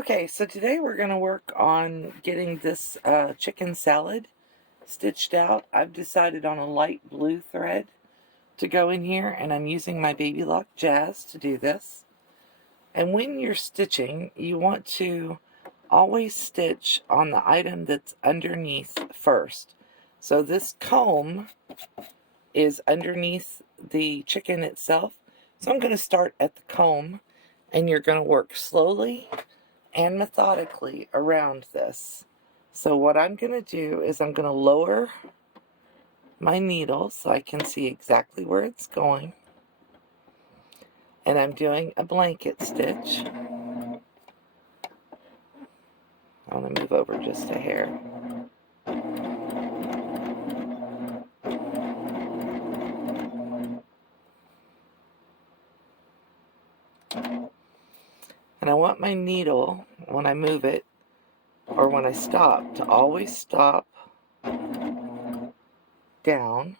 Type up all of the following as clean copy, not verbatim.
Okay, so today we're going to work on getting this chicken salad stitched out. I've decided on a light blue thread to go in here, and I'm using my Baby Lock Jazz to do this. And when you're stitching, you want to always stitch on the item that's underneath first. So this comb is underneath the chicken itself. So I'm going to start at the comb, and you're going to work slowly and methodically around this. So what I'm going to do is I'm going to lower my needle so I can see exactly where it's going. And I'm doing a blanket stitch. I want to move over just a hair. And I want my needle, when I move it, or when I stop, to always stop down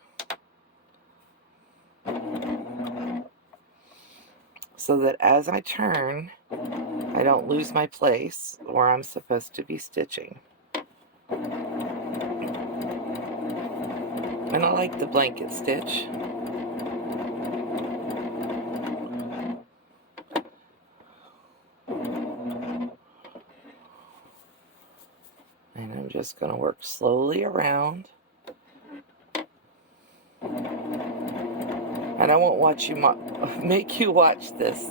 so that as I turn, I don't lose my place where I'm supposed to be stitching. And I like the blanket stitch. And I'm just going to work slowly around. And I won't watch you make you watch this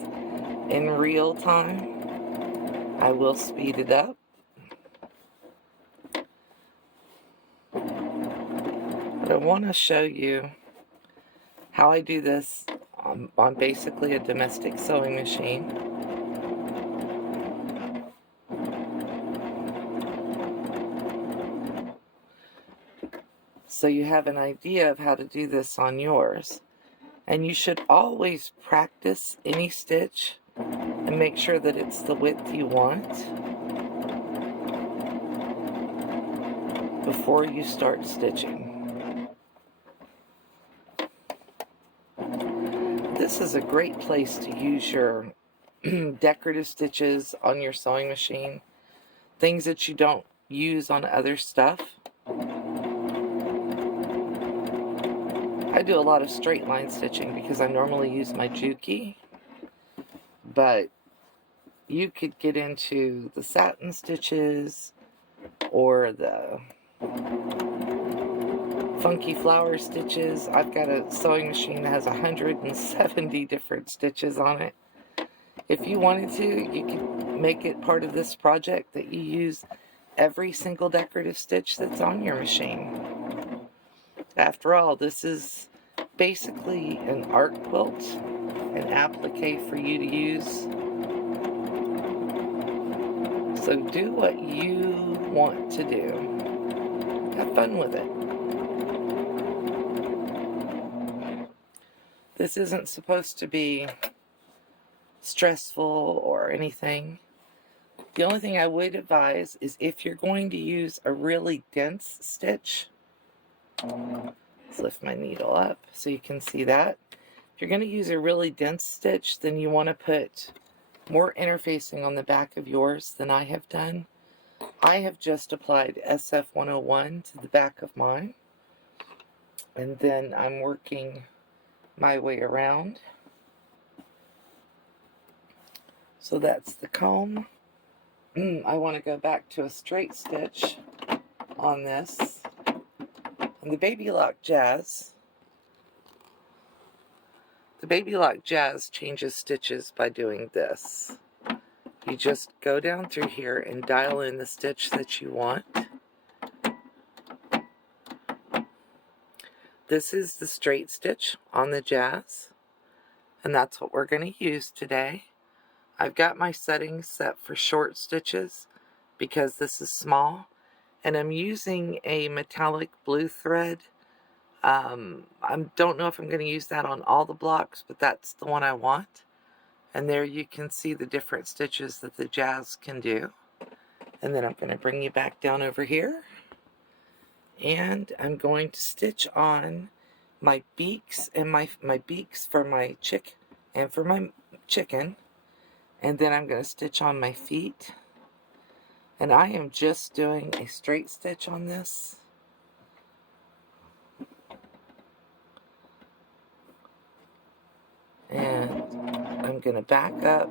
in real time. I will speed it up. But I want to show you how I do this on basically a domestic sewing machine. So you have an idea of how to do this on yours. And you should always practice any stitch and make sure that it's the width you want before you start stitching. This is a great place to use your decorative stitches on your sewing machine, things that you don't use on other stuff. I do a lot of straight line stitching because I normally use my Juki, but you could get into the satin stitches or the funky flower stitches. I've got a sewing machine that has 170 different stitches on it. If you wanted to, you could make it part of this project that you use every single decorative stitch that's on your machine. After all, this is basically an art quilt, an applique for you to use. So do what you want to do. Have fun with it. This isn't supposed to be stressful or anything. The only thing I would advise is if you're going to use a really dense stitch, let's lift my needle up so you can see that. If you're going to use a really dense stitch, then you want to put more interfacing on the back of yours than I have done. I have just applied SF101 to the back of mine, and then I'm working my way around. So that's the comb. I want to go back to a straight stitch on this. And the Baby Lock Jazz changes stitches by doing this. You just go down through here and dial in the stitch that you want. This is the straight stitch on the Jazz, and that's what we're going to use today. I've got my settings set for short stitches because this is small, and I'm using a metallic blue thread. I don't know if I'm going to use that on all the blocks, but that's the one I want. And there you can see the different stitches that the Jazz can do. And then I'm going to bring you back down over here. And I'm going to stitch on my beaks and my beaks for my chick and for my chicken. And then I'm going to stitch on my feet And I am just doing a straight stitch on this. And I'm going to back up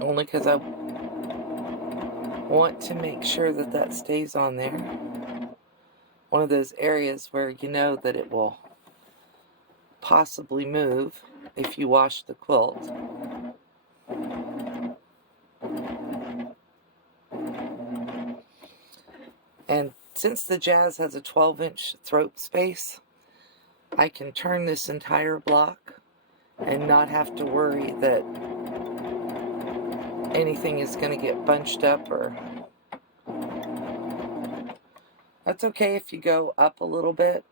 only because I want to make sure that that stays on there. One of those areas where you know that it will possibly move if you wash the quilt. And since the Jazz has a 12-inch throat space, I can turn this entire block and not have to worry that anything is going to get bunched up. Or that's okay if you go up a little bit.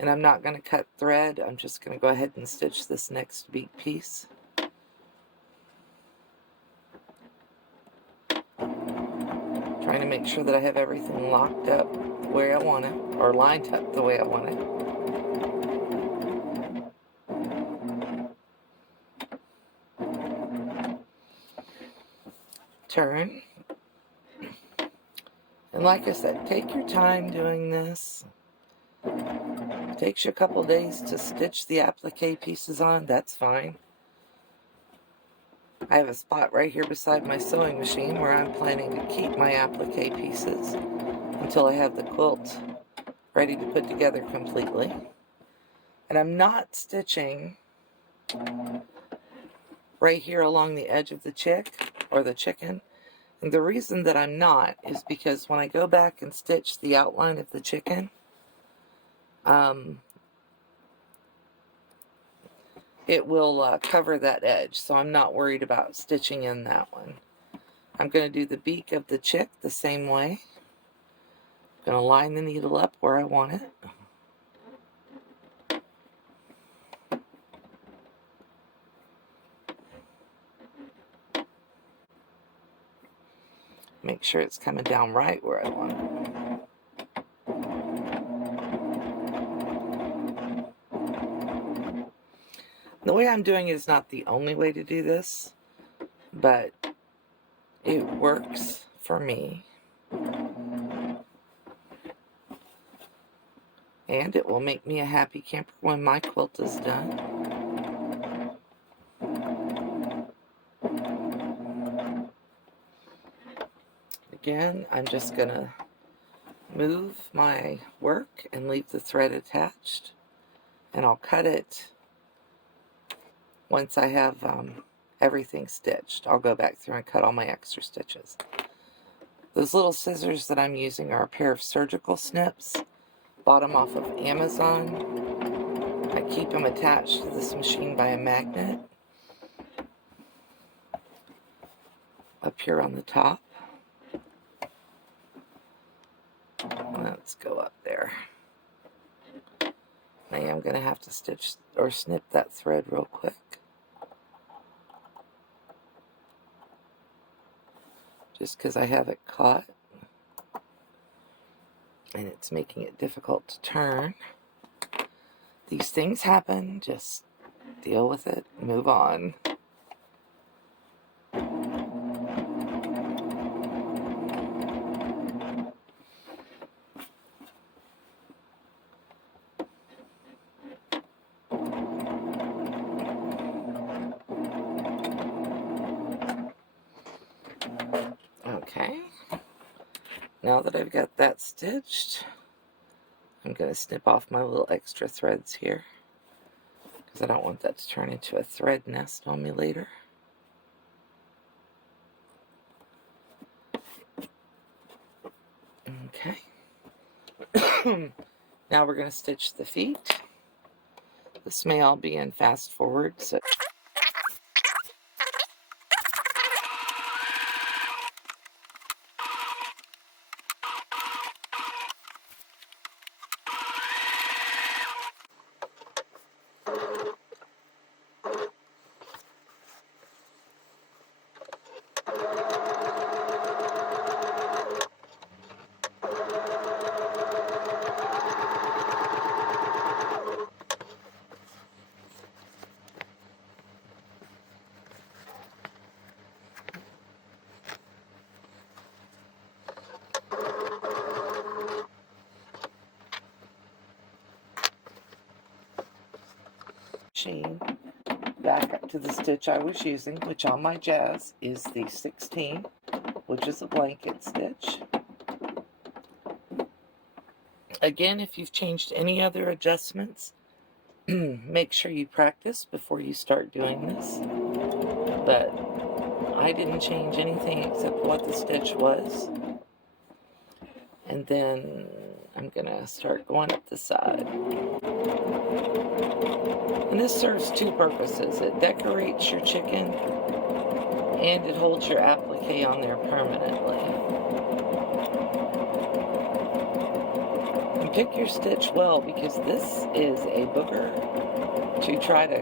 And I'm not going to cut thread. I'm just going to go ahead and stitch this next beak piece. Trying to make sure that I have everything locked up the way I want it, or lined up the way I want it. Turn. And like I said, take your time doing this. It takes you a couple days to stitch the applique pieces on, that's fine. I have a spot right here beside my sewing machine where I'm planning to keep my applique pieces until I have the quilt ready to put together completely. And I'm not stitching right here along the edge of the chick or the chicken. And the reason that I'm not is because when I go back and stitch the outline of the chicken, it will cover that edge, so I'm not worried about stitching in that one. I'm going to do the beak of the chick the same way. I'm going to line the needle up where I want it. Make sure it's coming down right where I want it. The way I'm doing it is not the only way to do this, but it works for me. And it will make me a happy camper when my quilt is done. Again, I'm just going to move my work and leave the thread attached. And I'll cut it once I have everything stitched. I'll go back through and cut all my extra stitches. Those little scissors that I'm using are a pair of surgical snips. Bought them off of Amazon. I keep them attached to this machine by a magnet up here on the top. Let's go up there. I am going to have to stitch or snip that thread real quick. Just because I have it caught. And it's making it difficult to turn. These things happen. Just deal with it. Move on. Okay. Now that I've got that stitched, I'm going to snip off my little extra threads here because I don't want that to turn into a thread nest on me later. Okay. Now we're going to stitch the feet. This may all be in fast forward, so machine back up to the stitch I was using, which on my Jazz is the 16, which is a blanket stitch. Again, if you've changed any other adjustments, make sure you practice before you start doing this. But I didn't change anything except what the stitch was. And then I'm going to start going up the side. And this serves two purposes. It decorates your chicken and it holds your applique on there permanently. And pick your stitch well, because this is a booger to try to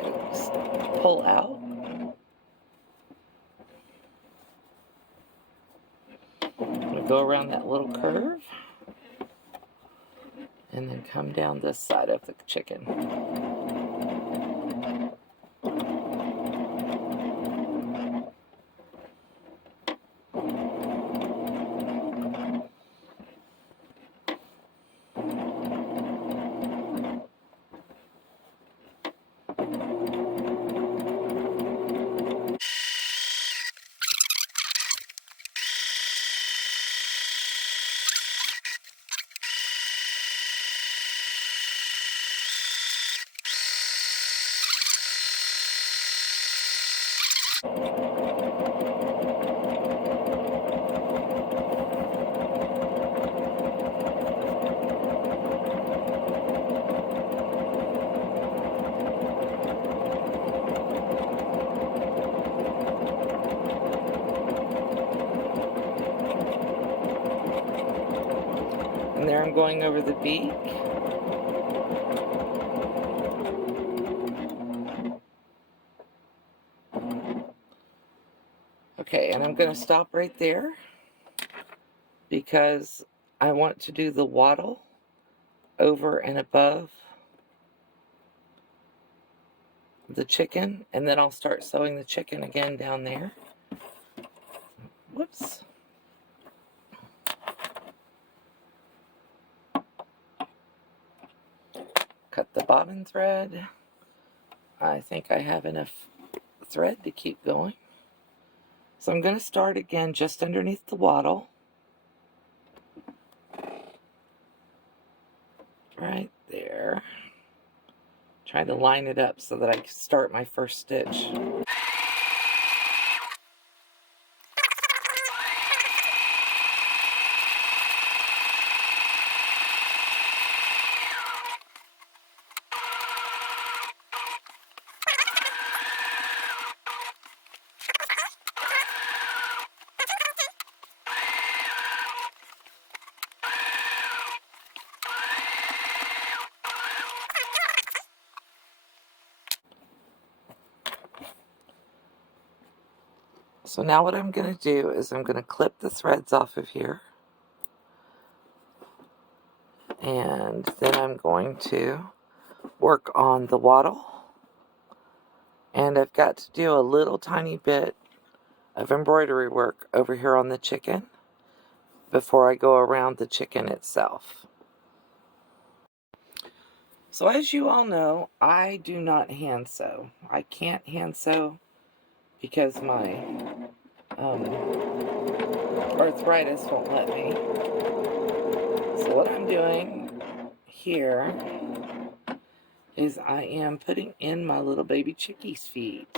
pull out. I'm going to go around that little curve and then come down this side of the chicken. And there I'm going over the beak. Okay, and I'm going to stop right there because I want to do the wattle over and above the chicken, and then I'll start sewing the chicken again down there. Whoops. Cut the bobbin thread. I think I have enough thread to keep going. So I'm going to start again just underneath the wattle. Right there. Trying to line it up so that I can start my first stitch. So now what I'm going to do is I'm going to clip the threads off of here. And then I'm going to work on the wattle. And I've got to do a little tiny bit of embroidery work over here on the chicken before I go around the chicken itself. So as you all know, I do not hand sew. I can't hand sew because my arthritis won't let me. So what I'm doing here is I am putting in my little baby chickie's feet.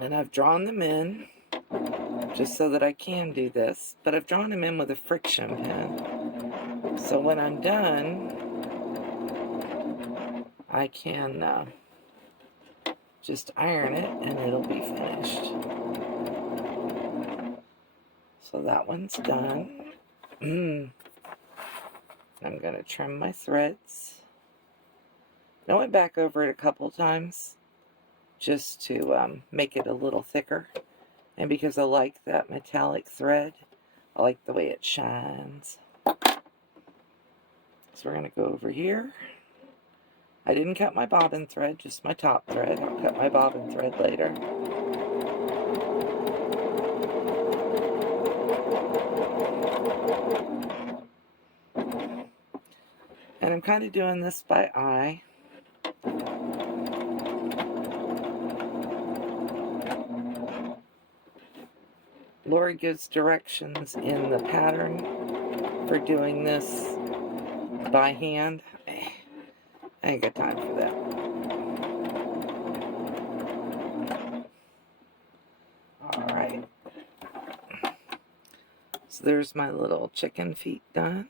And I've drawn them in just so that I can do this, but I've drawn them in with a friction pen. So when I'm done, I can just iron it and it'll be finished. So that one's done. I'm going to trim my threads. I went back over it a couple times just to make it a little thicker. And because I like that metallic thread, I like the way it shines. So we're going to go over here. I didn't cut my bobbin thread, just my top thread. I'll cut my bobbin thread later. And I'm kind of doing this by eye. Lori gives directions in the pattern for doing this by hand. I ain't got time for that. Alright. So there's my little chicken feet done.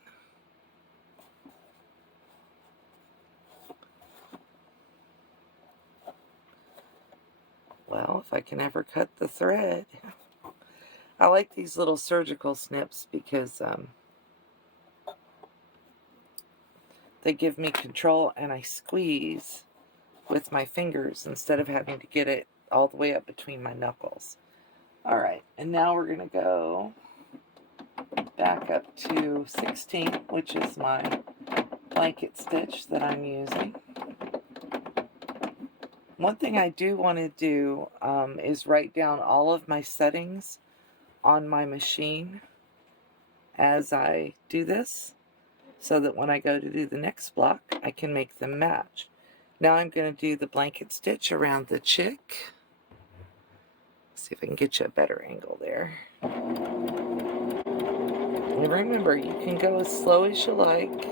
Well, if I can ever cut the thread. I like these little surgical snips because they give me control, and I squeeze with my fingers instead of having to get it all the way up between my knuckles. Alright, and now we're going to go back up to 16, which is my blanket stitch that I'm using. One thing I do want to do is write down all of my settings on my machine as I do this, so that when I go to do the next block, I can make them match. Now I'm going to do the blanket stitch around the chick. See if I can get you a better angle there. And remember, you can go as slow as you like.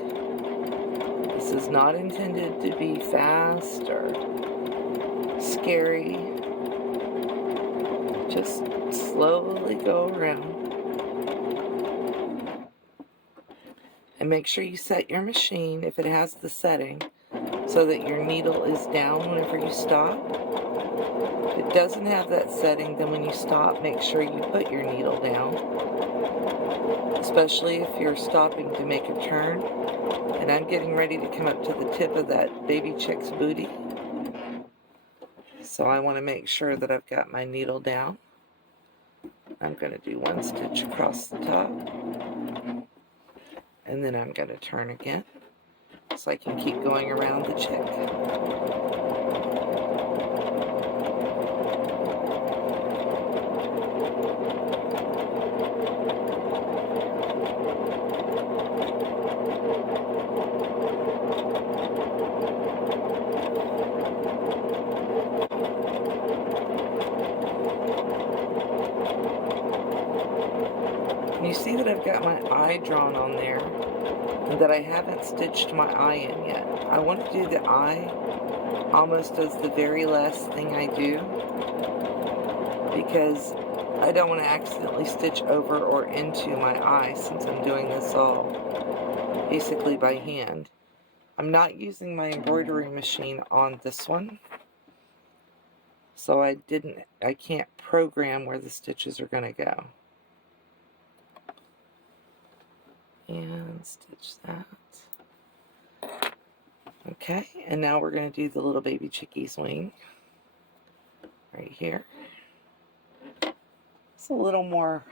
This is not intended to be fast or scary. Just slowly go around. And make sure you set your machine, if it has the setting, so that your needle is down whenever you stop. If it doesn't have that setting, then when you stop, make sure you put your needle down. Especially if you're stopping to make a turn. And I'm getting ready to come up to the tip of that baby chick's booty. So I want to make sure that I've got my needle down. I'm going to do one stitch across the top. And then I'm going to turn again, so I can keep going around the chick. And you see that I've got my eye drawn on there, and that I haven't stitched my eye in yet. I want to do the eye almost as the very last thing I do, because I don't want to accidentally stitch over or into my eye, since I'm doing this all basically by hand. I'm not using my embroidering machine on this one, so I can't program where the stitches are going to go. And stitch that. Okay, and now we're going to do the little baby chickie's wing right here. It's a little more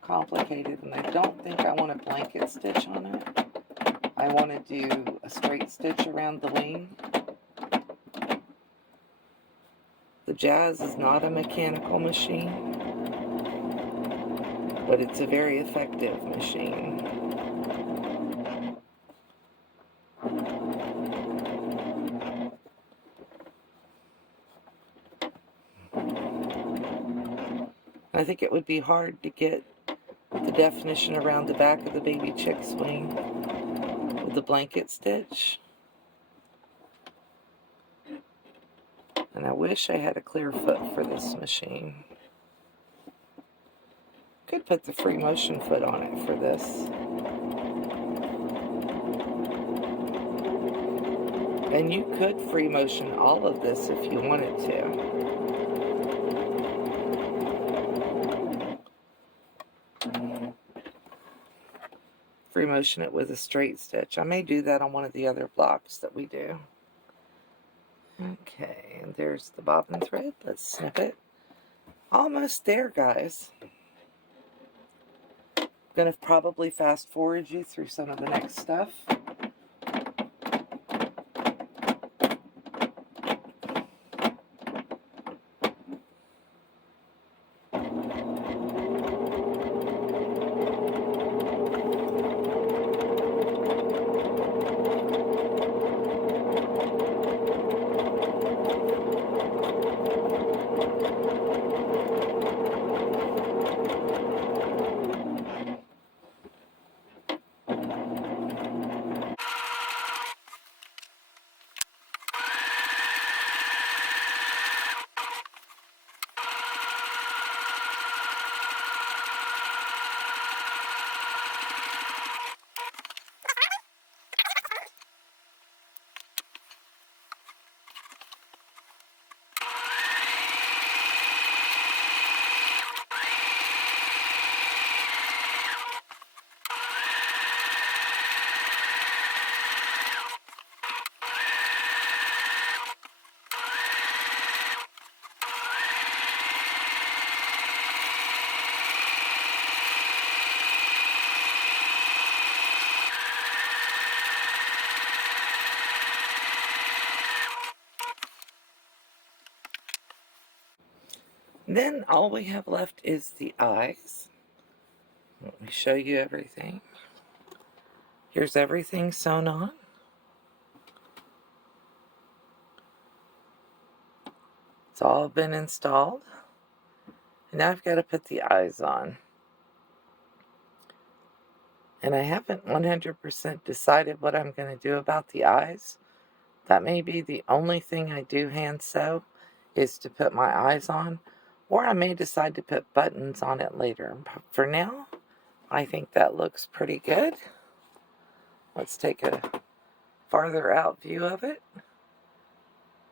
complicated, and I don't think I want a blanket stitch on it. I want to do a straight stitch around the wing. The Jazz is not a mechanical machine, but it's a very effective machine. I think it would be hard to get the definition around the back of the baby chick's wing with the blanket stitch. And I wish I had a clear foot for this machine. Could put the free motion foot on it for this. And you could free motion all of this if you wanted to. Free motion it with a straight stitch. I may do that on one of the other blocks that we do. Okay, and there's the bobbin thread. Let's snip it. Almost there, guys. I'm going to probably fast forward you through some of the next stuff. Then all we have left is the eyes. Let me show you everything. Here's everything sewn on. It's all been installed. And now I've got to put the eyes on. And I haven't 100% decided what I'm going to do about the eyes. That may be the only thing I do hand sew, is to put my eyes on. Or I may decide to put buttons on it later. But for now, I think that looks pretty good. Let's take a farther out view of it.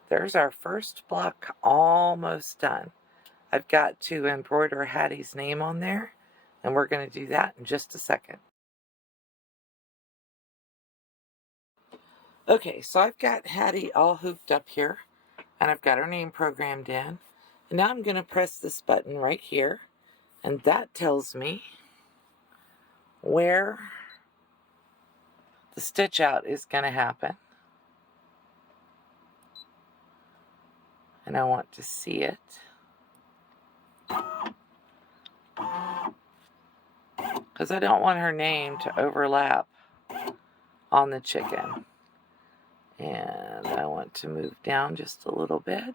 There's our first block almost done. I've got to embroider Hattie's name on there, and we're going to do that in just a second. Okay, so I've got Hattie all hooped up here, and I've got her name programmed in. And now I'm going to press this button right here, and that tells me where the stitch out is going to happen. And I want to see it. Because I don't want her name to overlap on the chicken. And I want to move down just a little bit.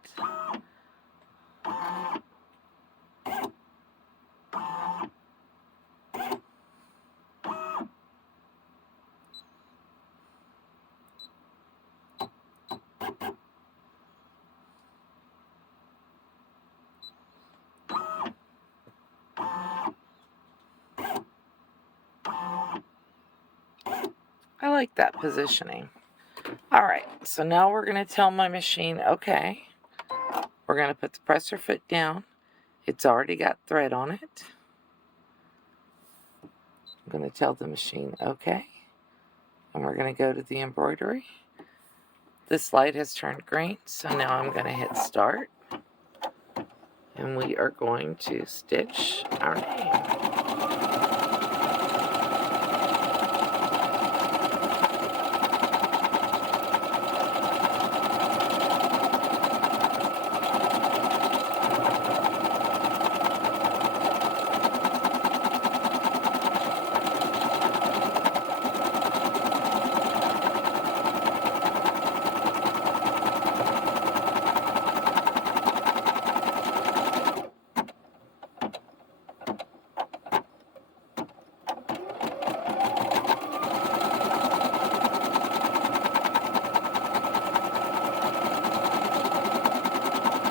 I like that positioning. Alright, so now we're going to tell my machine, okay, we're going to put the presser foot down. It's already got thread on it. I'm going to tell the machine, okay, and we're going to go to the embroidery. This light has turned green, so now I'm going to hit start. And we are going to stitch our name.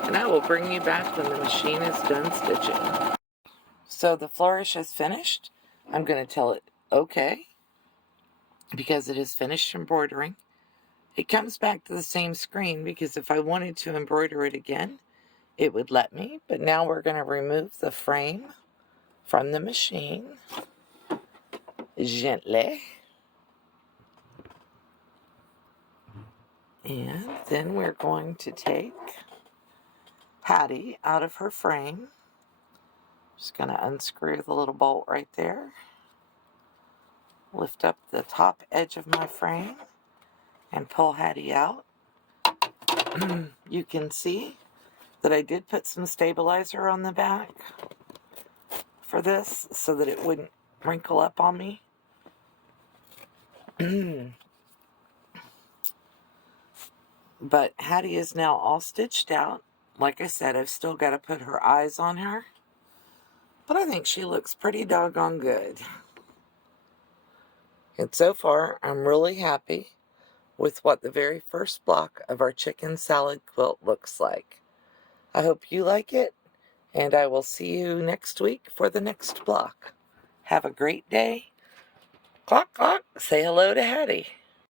And I will bring you back when the machine is done stitching. So the flourish is finished. I'm going to tell it okay, because it is finished embroidering. It comes back to the same screen because if I wanted to embroider it again, it would let me. But now we're going to remove the frame from the machine gently. And then we're going to take Hattie out of her frame. Just going to unscrew the little bolt right there. Lift up the top edge of my frame and pull Hattie out. You can see that I did put some stabilizer on the back for this so that it wouldn't wrinkle up on me. But Hattie is now all stitched out. Like I said, I've still got to put her eyes on her. But I think she looks pretty doggone good. And so far, I'm really happy with what the very first block of our chicken salad quilt looks like. I hope you like it, and I will see you next week for the next block. Have a great day. Clock, clock. Say hello to Hattie.